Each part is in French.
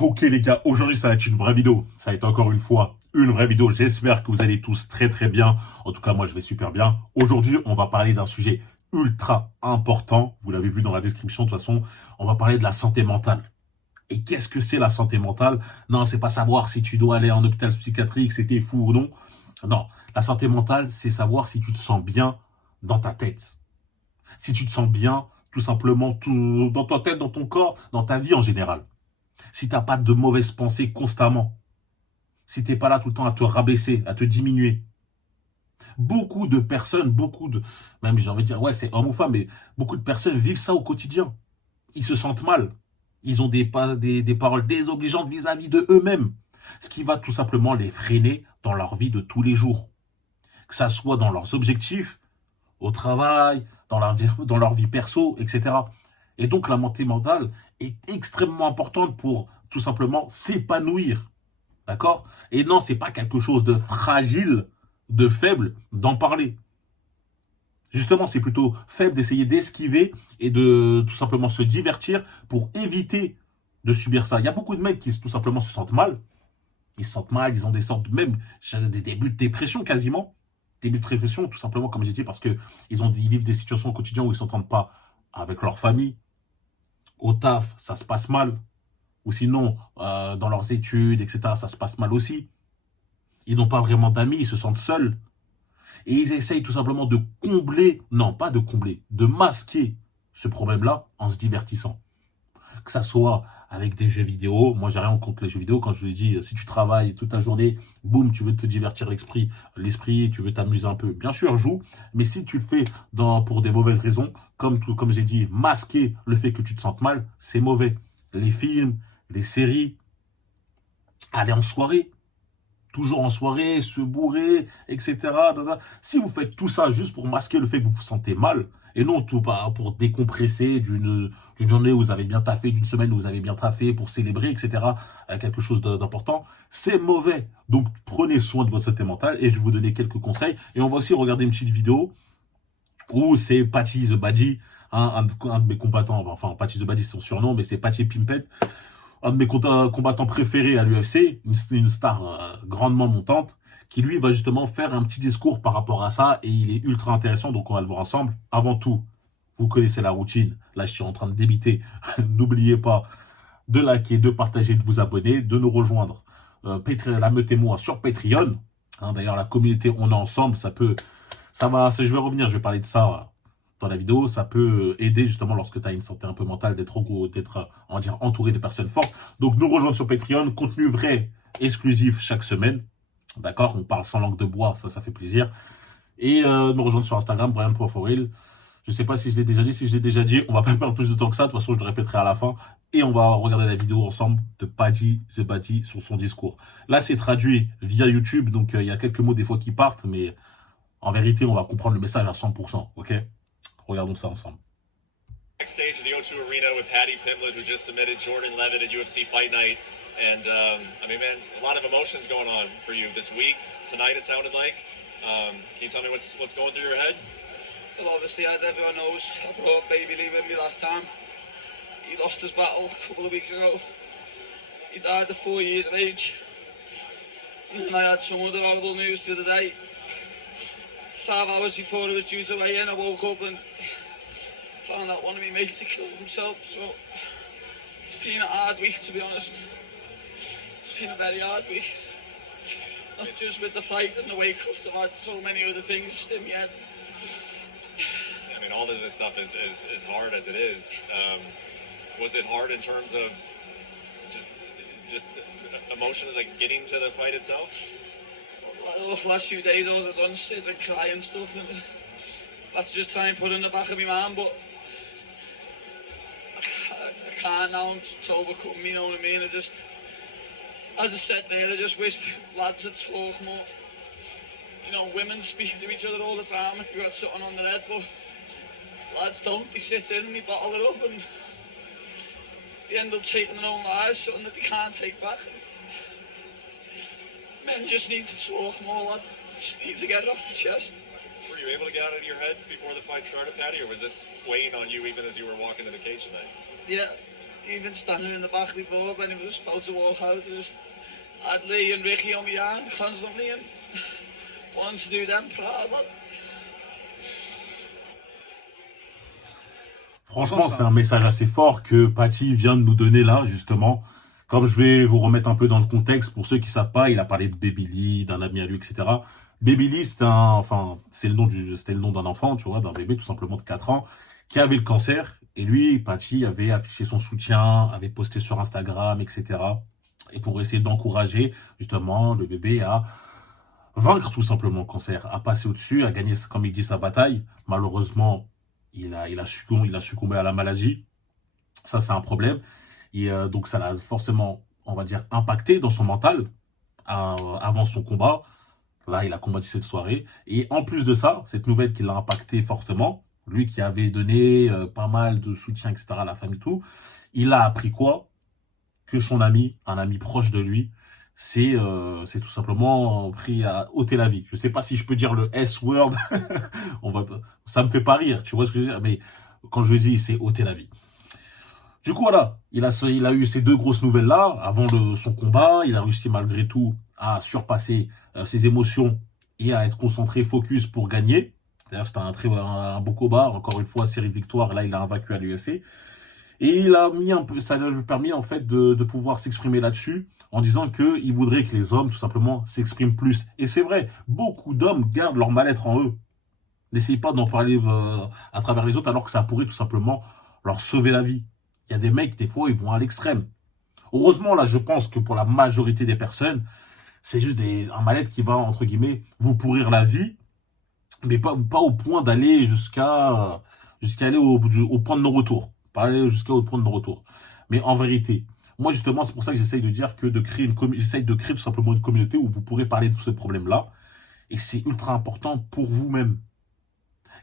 Ok les gars, aujourd'hui ça va être une vraie vidéo. Ça va être encore une fois une vraie vidéo. J'espère que vous allez tous très bien. En tout cas, moi je vais super bien. Aujourd'hui, on va parler d'un sujet ultra important. Vous l'avez vu dans la description de toute façon. On va parler de la santé mentale. Et qu'est-ce que c'est la santé mentale? Non, c'est pas savoir si tu dois aller en hôpital psychiatrique, si t'es fou ou non. Non, la santé mentale, c'est savoir si tu te sens bien dans ta tête. Si tu te sens bien, tout simplement, tout, dans ta tête, dans ton corps, dans ta vie en général. Si t'as pas de mauvaises pensées constamment, si t'es pas là tout le temps à te rabaisser, à te diminuer. Beaucoup de personnes, même j'ai envie de dire, ouais, c'est homme ou femme, mais beaucoup de personnes vivent ça au quotidien. Ils se sentent mal. Ils ont des paroles désobligeantes vis-à-vis de eux-mêmes. Ce qui va tout simplement les freiner dans leur vie de tous les jours. Que ça soit dans leurs objectifs, au travail, dans leur vie perso, etc. Et donc la santé mentale est extrêmement importante pour tout simplement s'épanouir. D'accord? Et non, c'est pas quelque chose de fragile, de faible, d'en parler. Justement, c'est plutôt faible d'essayer d'esquiver et de tout simplement se divertir pour éviter de subir ça. Il y a beaucoup de mecs qui tout simplement se sentent mal. Ils se sentent mal, ils ont des sortes, même des débuts de dépression quasiment. Début de dépression, tout simplement, comme j'ai dit, parce que ils vivent des situations au quotidien où ils ne s'entendent pas avec leur famille. Au taf, ça se passe mal. Ou sinon, dans leurs études, etc., ça se passe mal aussi. Ils n'ont pas vraiment d'amis, ils se sentent seuls. Et ils essayent tout simplement de combler, non pas de combler, de masquer ce problème-là en se divertissant. Que ça soit avec des jeux vidéo, moi j'ai rien contre les jeux vidéo, quand je vous ai dit, si tu travailles toute la journée, boum, tu veux te divertir l'esprit, tu veux t'amuser un peu, bien sûr joue, mais si tu le fais pour des mauvaises raisons, comme j'ai dit, masquer le fait que tu te sentes mal, c'est mauvais. Les films, les séries, aller en soirée, toujours en soirée, se bourrer, etc. Si vous faites tout ça juste pour masquer le fait que vous vous sentez mal, et non tout pour décompresser d'une journée où vous avez bien taffé, d'une semaine où vous avez bien taffé, pour célébrer, etc., quelque chose d'important, c'est mauvais. Donc prenez soin de votre santé mentale et je vais vous donner quelques conseils. Et on va aussi regarder une petite vidéo où c'est Patty the Baddy, un de mes combattants, enfin Patty the Baddy c'est son surnom, mais c'est Patty Pimpet, un de mes combattants préférés à l'UFC, une star grandement montante, qui lui va justement faire un petit discours par rapport à ça, et il est ultra intéressant, donc on va le voir ensemble. Avant tout, vous connaissez la routine, là je suis en train de débiter, n'oubliez pas de liker, de partager, de vous abonner, de nous rejoindre, la meute et moi sur Patreon. D'ailleurs la communauté On est ensemble, je vais revenir, je vais parler de ça dans la vidéo, ça peut aider justement lorsque tu as une santé un peu mentale d'être on va dire, entouré de personnes fortes. Donc nous rejoindre sur Patreon, contenu vrai, exclusif chaque semaine. D'accord? On parle sans langue de bois, ça fait plaisir. Et nous rejoindre sur Instagram, Brian.foril. Je sais pas si je l'ai déjà dit, si je l'ai déjà dit, on va pas perdre plus de temps que ça, de toute façon je le répéterai à la fin. Et on va regarder la vidéo ensemble de Paddy The Baddy sur son discours. Là c'est traduit via YouTube, donc il y a quelques mots des fois qui partent, mais en vérité on va comprendre le message à 100%, ok? Regardons ça ensemble. Backstage of the O2 Arena with Paddy Pimblett, who just submitted Jordan Levitt at UFC Fight Night. And, I mean, man, a lot of emotions going on for you this week. Tonight, it sounded like. Can you tell me what's going through your head? Well, obviously, as everyone knows, I brought Baby Lee with me last time. He lost his battle a couple of weeks ago. He died at 4 years of age. And then I had some other horrible news the other day. 5 hours before it was due to weigh in, I woke up and found out one of my mates had killed himself. So it's been a hard week, to be honest. It's been a very hard week. Not just with the fight and the wake up, I've had so many other things in my head. I mean, all of this stuff is hard as it is. Was it hard in terms of just emotion, like getting to the fight itself? The last few days all I've done is sit and cry and stuff, and that's just try and put in the back of my mind, but I can't now, it's overcome me, you know what I mean? As I said there, I just wish lads would talk more. You know, women speak to each other all the time if you've got something on their head, but lads don't, they sit in and they bottle it up and they end up taking their own lives, something that they can't take back. Men just need to talk more, lad. Just need to get it off the chest. Were you able to get out of your head before the fight started, Paddy, or was this weighing on you even as you were walking to the cage tonight? Yeah, even standing in the back before when he was about to walk out. Just had Lee and Ricky on my hand constantly and wanted to do them proud. Franchement, c'est un message assez fort que Patty vient de nous donner là, justement. Comme je vais vous remettre un peu dans le contexte, pour ceux qui savent pas, il a parlé de Baby Lee, d'un ami à lui, etc. Baby Lee, c'était le nom d'un enfant, tu vois, d'un bébé tout simplement de 4 ans, qui avait le cancer. Et lui, Patty avait affiché son soutien, avait posté sur Instagram, etc. Et pour essayer d'encourager, justement, le bébé à vaincre tout simplement le cancer, à passer au-dessus, à gagner, comme il dit, sa bataille. Malheureusement, il a succombé à la maladie. Ça, c'est un problème. Et donc, ça l'a forcément, on va dire, impacté dans son mental avant son combat. Là, il a combattu cette soirée. Et en plus de ça, cette nouvelle qui l'a impacté fortement, lui qui avait donné pas mal de soutien, etc. à la famille, tout, il a appris quoi? Que son ami, un ami proche de lui, c'est tout simplement pris à ôter la vie. Je sais pas si je peux dire le S-word. Ça me fait pas rire, tu vois ce que je veux dire? Mais quand je dis, c'est ôter la vie. Du coup, voilà, il a eu ces deux grosses nouvelles-là avant son combat. Il a réussi malgré tout à surpasser ses émotions et à être concentré, focus pour gagner. D'ailleurs, c'était un beau combat. Encore une fois, série de victoires. Là, il a invaincu à l'UFC. Et il a mis un peu, ça lui a permis en fait de pouvoir s'exprimer là-dessus en disant qu'il voudrait que les hommes, tout simplement, s'expriment plus. Et c'est vrai, beaucoup d'hommes gardent leur mal-être en eux. N'essayez pas d'en parler à travers les autres alors que ça pourrait tout simplement leur sauver la vie. Il y a des mecs, des fois, ils vont à l'extrême. Heureusement, là, je pense que pour la majorité des personnes, c'est juste un mal-être qui va, entre guillemets, vous pourrir la vie, mais pas au point d'aller jusqu'à aller au point de non-retour. Pas aller jusqu'au point de non-retour. Mais en vérité, moi, justement, c'est pour ça que j'essaye de dire que j'essaye de créer tout simplement une communauté où vous pourrez parler de ce problème-là. Et c'est ultra important pour vous-même.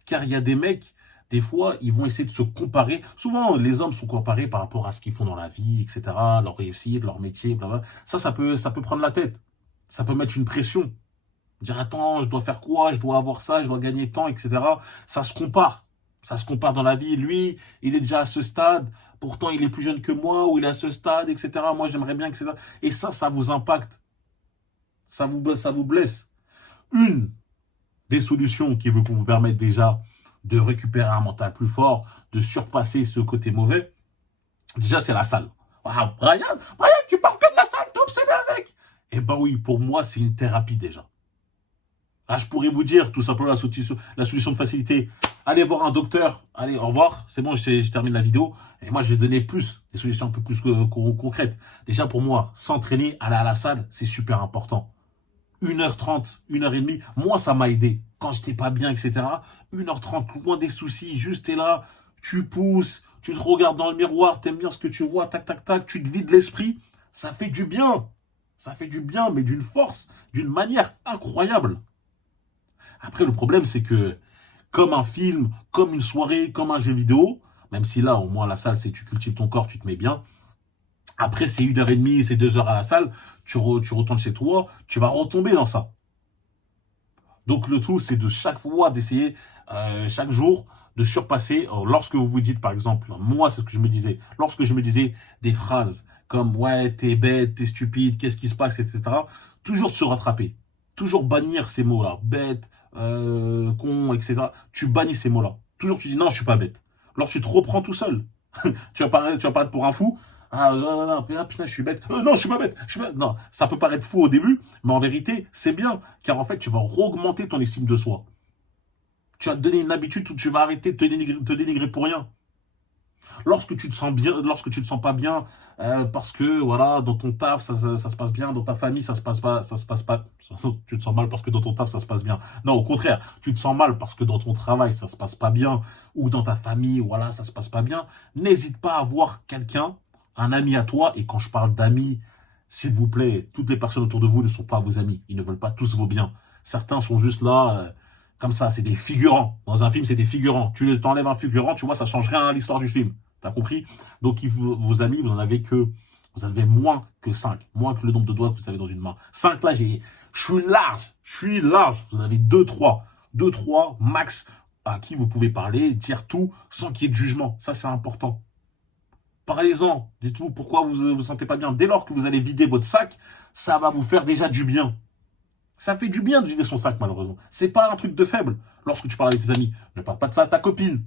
Car il y a des mecs, des fois, ils vont essayer de se comparer. Souvent, les hommes sont comparés par rapport à ce qu'ils font dans la vie, etc., leur réussite, leur métier, blablabla. Ça peut prendre la tête. Ça peut mettre une pression. Dire, attends, je dois faire quoi? Je dois avoir ça, je dois gagner tant, etc. Ça se compare. Ça se compare dans la vie. Lui, il est déjà à ce stade. Pourtant, il est plus jeune que moi, ou il est à ce stade, etc. Moi, j'aimerais bien, etc. Et ça vous impacte. Ça vous blesse. Une des solutions qui veut vous permettre déjà de récupérer un mental plus fort, de surpasser ce côté mauvais, déjà, c'est la salle. Ah, Brian, tu parles que de la salle, t'es obsédé avec. Eh ben oui, pour moi, c'est une thérapie déjà. Ah, je pourrais vous dire tout simplement la solution de facilité. Allez voir un docteur. Allez, au revoir. C'est bon, je termine la vidéo. Et moi, je vais donner des solutions un peu plus concrètes. Déjà, pour moi, s'entraîner, aller à la salle, c'est super important. 1h30, 1h30. Moi, ça m'a aidé. Quand j'étais pas bien, etc. 1h30, loin des soucis. Juste, t'es là, tu pousses, tu te regardes dans le miroir, t'aimes bien ce que tu vois, tac, tac, tac, tu te vides l'esprit. Ça fait du bien. Ça fait du bien, mais d'une force, d'une manière incroyable. Après, le problème, c'est que, comme un film, comme une soirée, comme un jeu vidéo, même si là, au moins, la salle, c'est tu cultives ton corps, tu te mets bien. Après, c'est 1h30, c'est 2 heures à la salle, tu retournes chez toi, tu vas retomber dans ça. Donc, le tout, c'est de chaque fois, d'essayer, chaque jour, de surpasser. Lorsque vous vous dites, par exemple, moi, c'est ce que je me disais, lorsque je me disais des phrases comme, ouais, t'es bête, t'es stupide, qu'est-ce qui se passe, etc., toujours se rattraper. Toujours bannir ces mots-là, bête, con, etc. Tu bannis ces mots-là. Toujours tu dis non, je suis pas bête. Alors tu te reprends tout seul. tu vas paraître pour un fou. Putain, je suis bête. Non, je suis pas bête. Non, ça peut paraître fou au début, mais en vérité, c'est bien, car en fait, tu vas augmenter ton estime de soi. Tu vas te donner une habitude où tu vas arrêter de te dénigrer pour rien. Lorsque tu te sens bien, lorsque tu te sens pas bien, parce que voilà, dans ton taf ça se passe bien, dans ta famille ça se passe pas. Tu te sens mal parce que dans ton taf ça se passe bien. Non, au contraire, tu te sens mal parce que dans ton travail ça se passe pas bien, ou dans ta famille, voilà, ça se passe pas bien. N'hésite pas à voir quelqu'un, un ami à toi. Et quand je parle d'amis, s'il vous plaît, toutes les personnes autour de vous ne sont pas vos amis. Ils ne veulent pas tous vos biens. Certains sont juste là. Comme ça, c'est des figurants. Dans un film, c'est des figurants. Tu t'enlèves un figurant, tu vois, ça change rien à l'histoire du film. T'as compris? Donc, vos amis, vous en avez moins que 5. Moins que le nombre de doigts que vous avez dans une main. 5, là, je suis large. Vous en avez 2, 3. 2, 3, max, à qui vous pouvez parler, dire tout, sans qu'il y ait de jugement. Ça, c'est important. Parlez-en. Dites-vous pourquoi vous vous sentez pas bien. Dès lors que vous allez vider votre sac, ça va vous faire déjà du bien. Ça fait du bien de vider son sac, malheureusement. C'est pas un truc de faible. Lorsque tu parles avec tes amis, ne parle pas de ça à ta copine.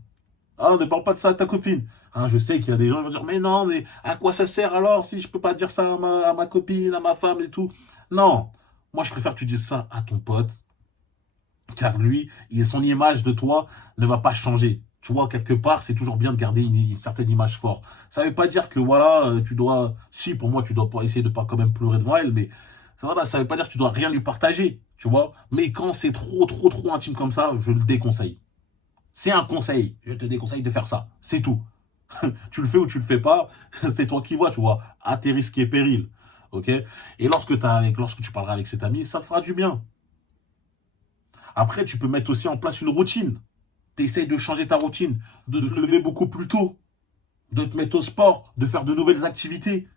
Ah, ne parle pas de ça à ta copine. Hein, je sais qu'il y a des gens qui vont dire, mais non, mais à quoi ça sert alors si je peux pas dire ça à ma copine, à ma femme et tout. Non. Moi, je préfère que tu dises ça à ton pote. Car lui, son image de toi ne va pas changer. Tu vois, quelque part, c'est toujours bien de garder une certaine image forte. Ça veut pas dire que, voilà, tu dois... Si, pour moi, tu dois pas essayer de pas quand même pleurer devant elle, mais voilà, ça veut pas dire que tu dois rien lui partager, tu vois. Mais quand c'est trop intime comme ça, je le déconseille. C'est un conseil. Je te déconseille de faire ça. C'est tout. Tu le fais ou tu le fais pas, c'est toi qui vois, tu vois. À tes risques et périls. Ok? Et lorsque tu parleras avec cet ami, ça te fera du bien. Après, tu peux mettre aussi en place une routine. Tu essayes de changer ta routine, de te lever beaucoup plus tôt, de te mettre au sport, de faire de nouvelles activités.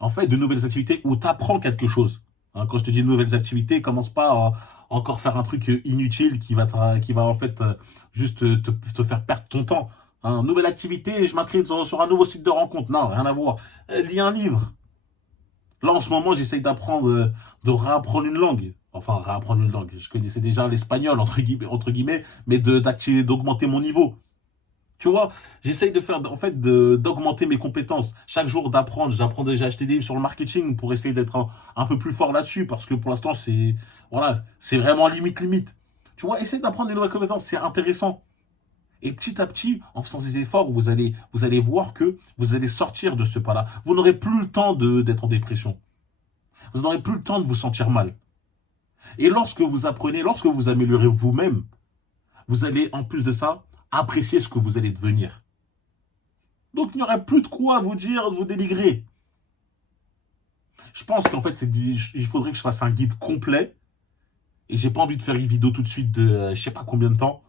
En fait, de nouvelles activités où tu apprends quelque chose. Hein, quand je te dis de nouvelles activités, commence pas à encore faire un truc inutile qui va en fait juste te faire perdre ton temps. Hein, nouvelle activité, je m'inscris sur un nouveau site de rencontre. Non, rien à voir. Lis un livre. Là, en ce moment, j'essaye d'apprendre, de réapprendre une langue. Enfin, réapprendre une langue. Je connaissais déjà l'espagnol, entre guillemets, mais d'augmenter mon niveau. Tu vois, j'essaye de faire, en fait, d'augmenter mes compétences. Chaque jour d'apprendre. J'apprends déjà à acheter des livres sur le marketing pour essayer d'être un peu plus fort là-dessus. Parce que pour l'instant, c'est vraiment limite. Tu vois, essayer d'apprendre des nouvelles compétences, c'est intéressant. Et petit à petit, en faisant des efforts, vous allez voir que vous allez sortir de ce pas-là. Vous n'aurez plus le temps d'être en dépression. Vous n'aurez plus le temps de vous sentir mal. Et lorsque vous apprenez, lorsque vous améliorez vous-même, vous allez, en plus de ça, apprécier ce que vous allez devenir. Donc, il n'y aurait plus de quoi vous dire, vous dénigrer. Je pense qu'en fait, il faudrait que je fasse un guide complet. Et j'ai pas envie de faire une vidéo tout de suite de je sais pas combien de temps.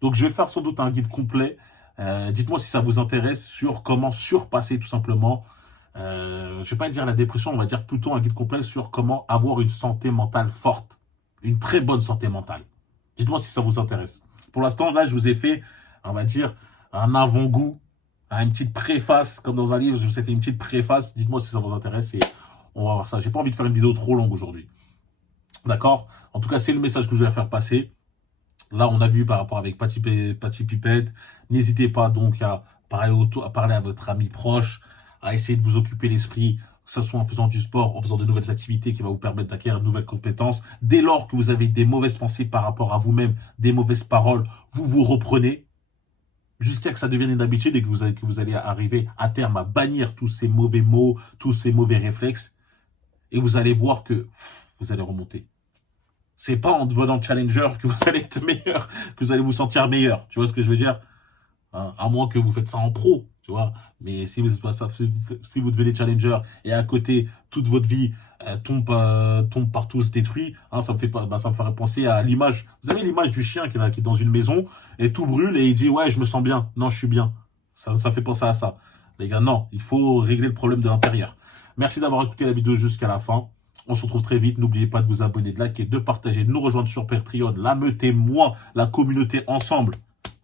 Donc, je vais faire sans doute un guide complet. Dites-moi si ça vous intéresse sur comment surpasser tout simplement. Je vais pas dire la dépression, on va dire plutôt un guide complet sur comment avoir une santé mentale forte. Une très bonne santé mentale. Dites-moi si ça vous intéresse. Pour l'instant, là, je vous ai fait, on va dire, un avant-goût, une petite préface, comme dans un livre, je vous ai fait une petite préface. Dites-moi si ça vous intéresse et on va voir ça. J'ai pas envie de faire une vidéo trop longue aujourd'hui. D'accord? En tout cas, c'est le message que je vais faire passer. Là, on a vu par rapport avec Patty Pipette. N'hésitez pas donc à parler à votre ami proche, à essayer de vous occuper l'esprit, que ce soit en faisant du sport, en faisant de nouvelles activités qui vont vous permettre d'acquérir de nouvelles compétences. Dès lors que vous avez des mauvaises pensées par rapport à vous-même, des mauvaises paroles, vous vous reprenez jusqu'à que ça devienne une habitude et que vous allez arriver à terme à bannir tous ces mauvais mots, tous ces mauvais réflexes. Et vous allez voir que vous allez remonter. C'est pas en devenant challenger que vous allez être meilleur, que vous allez vous sentir meilleur. Tu vois ce que je veux dire? Hein, à moins que vous faites ça en pro, tu vois. Mais si vous devenez challenger et à côté, toute votre vie tombe partout, se détruit, hein, ça me ferait penser à l'image. Vous avez l'image du chien qui est dans une maison et tout brûle et il dit « Ouais, je me sens bien. Non, je suis bien. » Ça fait penser à ça. Les gars, non, il faut régler le problème de l'intérieur. Merci d'avoir écouté la vidéo jusqu'à la fin. On se retrouve très vite. N'oubliez pas de vous abonner, de liker, de partager, de nous rejoindre sur Patreon, la meute et moi, la communauté ensemble.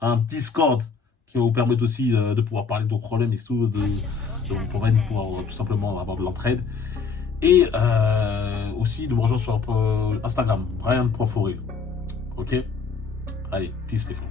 Un Discord qui va vous permettre aussi de pouvoir parler de vos problèmes et tout, de pouvoir tout simplement avoir de l'entraide. Et aussi de me rejoindre sur Instagram, Brian.Foril. Ok? Allez, peace les frères.